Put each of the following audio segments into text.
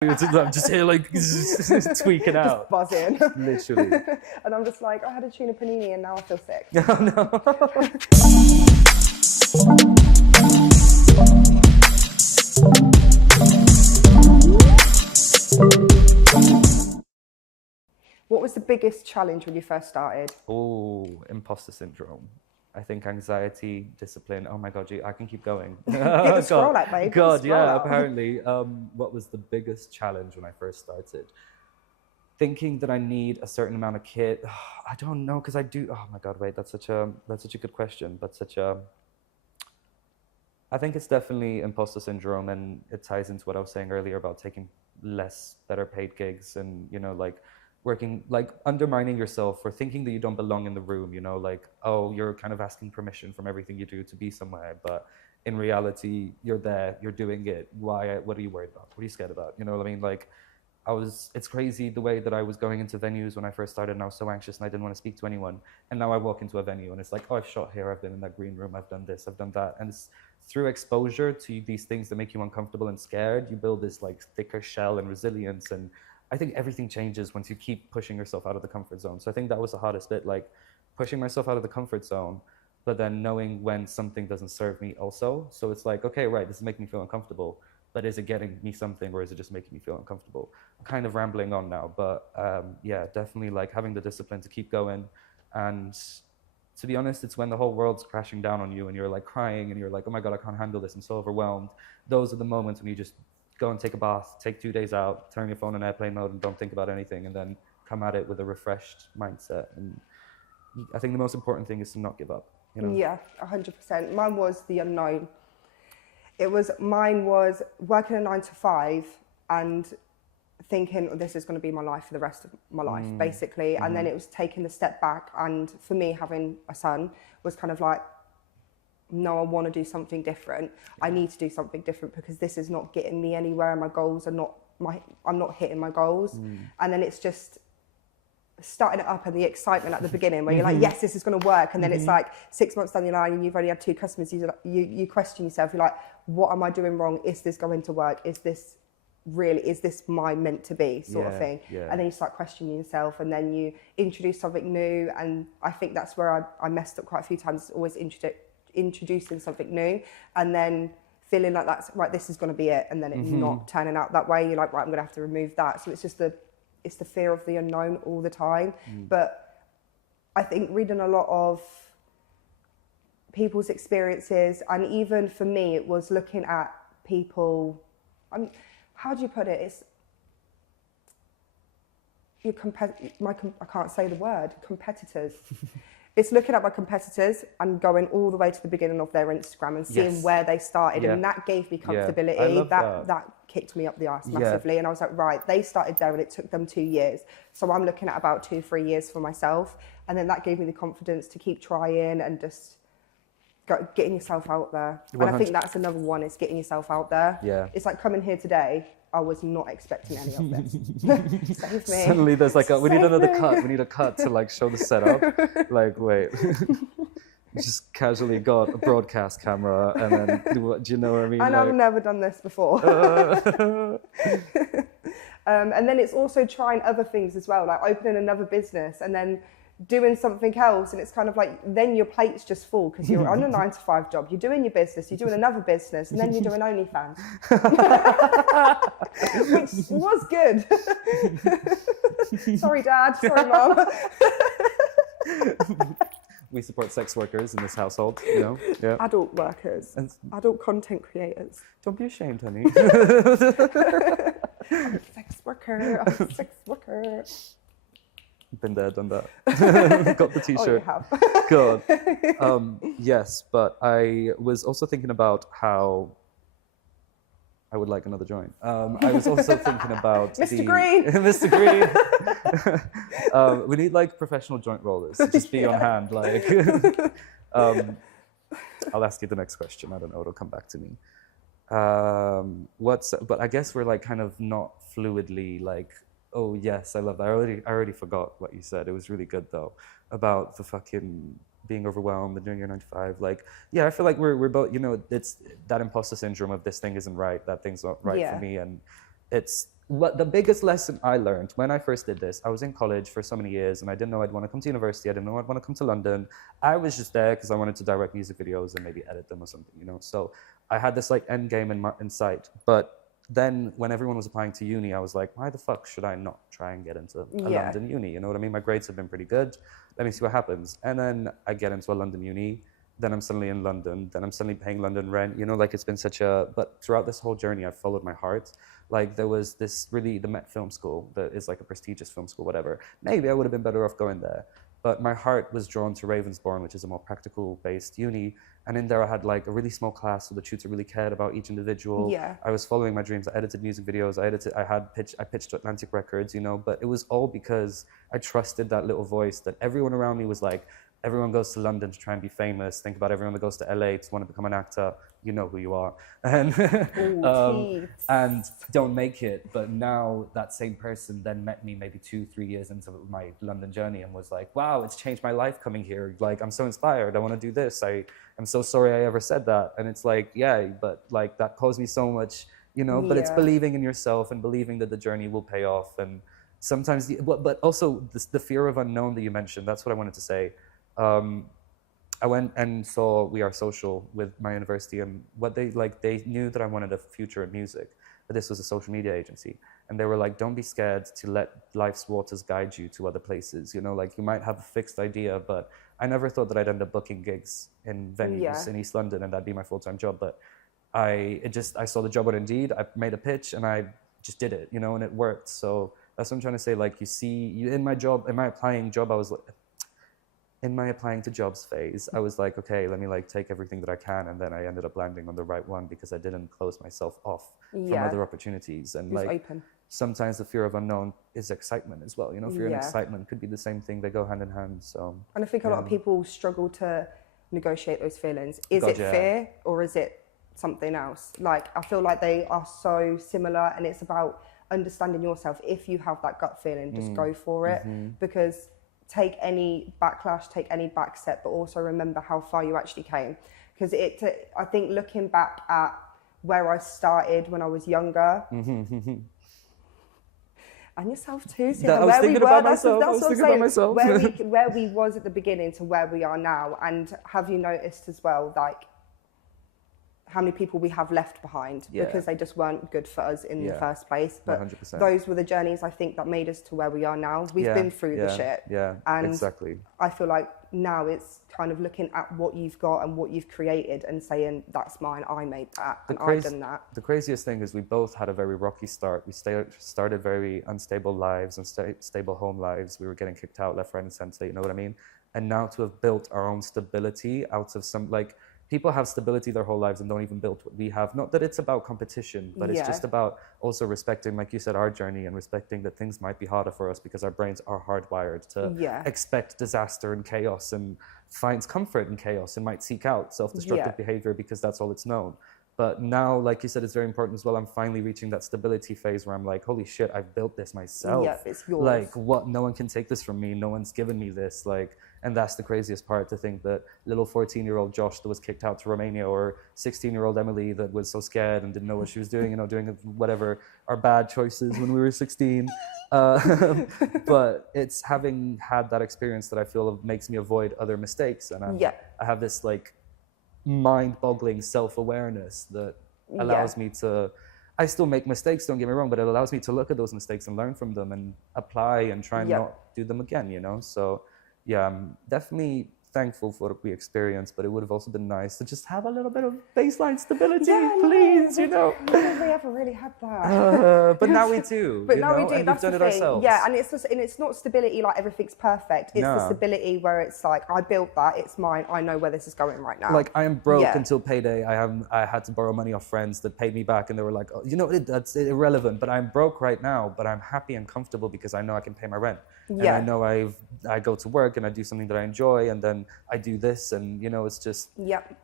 I'm just here like tweaking out. Just buzzing. Literally. And I'm just like, I had a tuna panini and now I feel sick. Oh, no. What was the biggest challenge when you first started? Oh, imposter syndrome. I think anxiety, discipline. Oh my God, I can keep going. Get the scroll out, babe. God, yeah, apparently. What was the biggest challenge when I first started? Thinking that I need a certain amount of kit. I don't know, because I do. Oh my God, wait, that's such a good question, but I think it's definitely imposter syndrome, and it ties into what I was saying earlier about taking less, better paid gigs, and like working, like undermining yourself for thinking that you don't belong in the room. Like, oh, you're kind of asking permission from everything you do to be somewhere, but in reality, you're there, you're doing it. Why? What are you worried about? What are you scared about? You know what I mean? Like, it's crazy the way that I was going into venues when I first started, and I was so anxious and I didn't want to speak to anyone. And now I walk into a venue and it's like, oh, I've shot here, I've been in that green room, I've done this, I've done that. And it's through exposure to these things that make you uncomfortable and scared, you build this like thicker shell and resilience. And I think everything changes once you keep pushing yourself out of the comfort zone. So I think that was the hardest bit, like pushing myself out of the comfort zone, but then knowing when something doesn't serve me also. So it's like, okay, right, this is making me feel uncomfortable, but is it getting me something, or is it just making me feel uncomfortable? I'm kind of rambling on now, but yeah, definitely like having the discipline to keep going. And to be honest, it's when the whole world's crashing down on you and you're like crying and you're like, oh my God, I can't handle this, I'm so overwhelmed. Those are the moments when you just go and take a bath, take 2 days out, turn your phone on airplane mode and don't think about anything, and then come at it with a refreshed mindset. And I think the most important thing is to not give up. Yeah, 100%. Mine was the unknown. Mine was working a 9 to 5 and thinking, oh, this is going to be my life for the rest of my life, basically. And then it was taking a step back. And for me, having a son was kind of like, no, I want to do something different. I need to do something different because this is not getting me anywhere. My goals are I'm not hitting my goals. And then it's just starting it up and the excitement at the beginning where you're like, yes, this is going to work. And then it's like 6 months down the line and you've only had 2 customers. You question yourself. You're like, what am I doing wrong? Is this going to work? Is this my meant to be sort of thing? And then you start questioning yourself, and then you introduce something new. And I think that's where I messed up quite a few times, always introducing something new and then feeling like that's right, this is going to be it, and then it not turning out that way. You're like, right, I'm going to have to remove that. So it's just the fear of the unknown all the time. But I think reading a lot of people's experiences, and even for me, it was looking at people. How do you put it? It's I can't say the word. Competitors. It's looking at my competitors and going all the way to the beginning of their Instagram and seeing where they started, and that gave me comfortability. That kicked me up the arse massively, and I was like, right, they started there and it took them 2 years, so I'm looking at about 2-3 years for myself, and then that gave me the confidence to keep trying and just getting yourself out there. 100%. And I think that's another one, is getting yourself out there. It's like coming here today. I was not expecting any of this. Save me. Suddenly there's like we need another cut. We need a cut to like show the setup. Like, wait. Just casually got a broadcast camera and then do you know what I mean? And I've never done this before. And then it's also trying other things as well, like opening another business and then doing something else, and it's kind of like then your plate's just full because you're on a 9 to 5 job, you're doing your business, you're doing another business, and then you're doing OnlyFans, which was good. Sorry, Dad. Sorry, Mum. We support sex workers in this household, Adult workers, and adult content creators. Don't be ashamed, honey. I'm a sex worker. I'm a sex worker. Been there, done that. Got the t-shirt. Oh, you have. God. Yes, but I was also thinking about how I would like another joint. I was also thinking about Mr. Green. Mr. Green. We need like professional joint rollers to just be on hand. Like, I'll ask you the next question. I don't know. It'll come back to me. But I guess we're like kind of not fluidly like. Oh yes, I love that. I already forgot what you said. It was really good though, about the fucking being overwhelmed and doing your 9 to 5. Like, yeah, I feel like we're both, it's that imposter syndrome of this thing isn't right, that thing's not right for me, and it's what the biggest lesson I learned when I first did this. I was in college for so many years and I didn't know I'd want to come to university. I didn't know I'd want to come to London. I was just there because I wanted to direct music videos and maybe edit them or something, you know? So I had this like end game in sight. But then when everyone was applying to uni, I was like, why the fuck should I not try and get into a London uni? You know what I mean? My grades have been pretty good. Let me see what happens. And then I get into a London uni. Then I'm suddenly in London. Then I'm suddenly paying London rent. You know, like it's been such a, but throughout this whole journey, I've followed my heart. Like there was this really, the Met Film School that is like a prestigious film school, whatever. Maybe I would have been better off going there. But my heart was drawn to Ravensbourne, which is a more practical based uni. And in there I had like a really small class, so the tutor really cared about each individual. Yeah. I was following my dreams. I edited music videos. I pitched to Atlantic Records, you know, but it was all because I trusted that little voice that everyone around me was like, everyone goes to London to try and be famous. Think about everyone that goes to LA to want to become an actor. You know who you are. And, and don't make it. But now that same person then met me maybe 2-3 years into my London journey and was like, wow, it's changed my life coming here. Like, I'm so inspired. I want to do this. I'm so sorry I ever said that. And it's like, yeah, but like that caused me so much, you know, but it's believing in yourself and believing that the journey will pay off. And sometimes, but also the fear of unknown that you mentioned, that's what I wanted to say. I went and saw We Are Social with my university, and what they knew that I wanted a future in music, but this was a social media agency. And they were like, don't be scared to let life's waters guide you to other places. You know, like you might have a fixed idea, but I never thought that I'd end up booking gigs in venues in East London and that'd be my full-time job. But I saw the job on Indeed, I made a pitch and I just did it, you know, and it worked. So that's what I'm trying to say. Like in my applying to jobs phase, I was like, okay, let me like take everything that I can, and then I ended up landing on the right one because I didn't close myself off from other opportunities. And like open. Sometimes the fear of unknown is excitement as well. You know, fear and excitement could be the same thing. They go hand in hand. So and I think a lot of people struggle to negotiate those feelings. Is it fear or is it something else? Like I feel like they are so similar, and it's about understanding yourself. If you have that gut feeling, just go for it, because take any backlash, take any backstep, but also remember how far you actually came. Because I think looking back at where I started when I was younger, and yourself too, so I was thinking about myself. I was thinking about myself. Where we was at the beginning to where we are now, and have you noticed as well, like how many people we have left behind because they just weren't good for us in the first place. But 100%. Those were the journeys I think that made us to where we are now. We've been through the shit. Yeah, and exactly. I feel like now it's kind of looking at what you've got and what you've created and saying, that's mine, I made that, and I've done that. The craziest thing is we both had a very rocky start. We started very unstable lives, unstable home lives. We were getting kicked out left, right, and center, you know what I mean? And now to have built our own stability out of some, like, people have stability their whole lives and don't even build what we have. Not that it's about competition, but it's just about also respecting, like you said, our journey, and respecting that things might be harder for us because our brains are hardwired to expect disaster and chaos, and finds comfort in chaos and might seek out self-destructive behavior because that's all it's known. But now, like you said, it's very important as well. I'm finally reaching that stability phase where I'm like, holy shit, I've built this myself. Yeah, it's yours. Like, what? No one can take this from me. No one's given me this. Like, and that's the craziest part, to think that little 14-year-old Josh that was kicked out to Romania, or 16-year-old Emily that was so scared and didn't know what she was doing, you know, doing whatever our bad choices when we were 16. But it's having had that experience that I feel makes me avoid other mistakes. And I have this like mind-boggling self-awareness that allows me to, I still make mistakes, don't get me wrong, but it allows me to look at those mistakes and learn from them and apply and try and not do them again, you know? So yeah, I'm definitely thankful for what we experienced, but it would have also been nice to just have a little bit of baseline stability, please, you know. We haven't really had that. But now we do. But now we do. And that's we've done the it thing. ourselves. Yeah, and it's not stability like everything's perfect. It's the stability where it's like, I built that, it's mine, I know where this is going right now. Like, I am broke until payday. I had to borrow money off friends that paid me back, and they were like, oh, you know, that's irrelevant, but I'm broke right now, but I'm happy and comfortable because I know I can pay my rent. And I know I go to work and I do something that I enjoy, and then I do this, and you know, it's just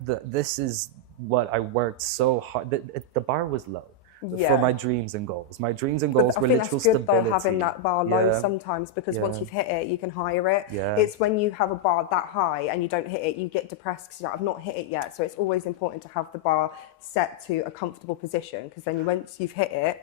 this is what I worked so hard. The bar was low for my dreams and goals. My dreams and goals were literal stability. I think that's good though, having that bar low sometimes, because once you've hit it, you can higher it. It's when you have a bar that high and you don't hit it, you get depressed because you're like, I've not hit it yet. So it's always important to have the bar set to a comfortable position, because then once you've hit it,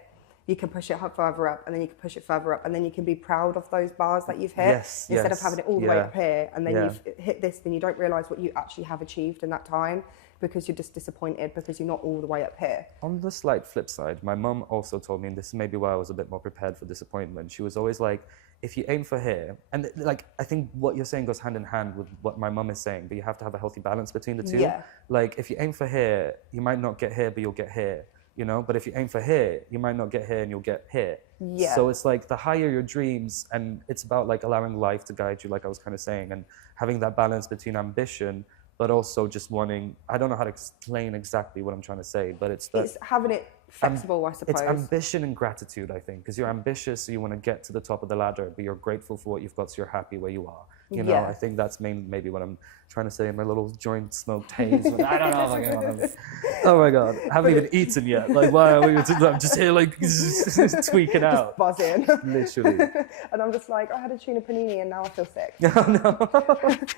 you can push it further up, and then you can push it further up, and then you can be proud of those bars that you've hit, instead of having it all the way up here, and then you've hit this, then you don't realise what you actually have achieved in that time, because you're just disappointed because you're not all the way up here. On the slight flip side, my mum also told me, and this is maybe why I was a bit more prepared for disappointment, she was always like, if you aim for here, and like, I think what you're saying goes hand in hand with what my mum is saying, but you have to have a healthy balance between the two. Yeah. Like, if you aim for here, you might not get here, but you'll get here, you know? But if you aim for here, you might not get here and you'll get here. Yeah. So it's like the higher your dreams, and it's about like allowing life to guide you, like I was kind of saying, and having that balance between ambition, but also just wanting, I don't know how to explain exactly what I'm trying to say, but it's that... It's having it flexible, I suppose. It's ambition and gratitude, I think, because you're ambitious, so you want to get to the top of the ladder, but you're grateful for what you've got, so you're happy where you are. You know, I think that's maybe what I'm trying to say in my little joint smoked haze. I don't know. Oh my God, I haven't even eaten yet. Like, why are we? I'm just here like tweaking out. Just buzzing. Literally. And I'm just like, I had a tuna panini and now I feel sick. No.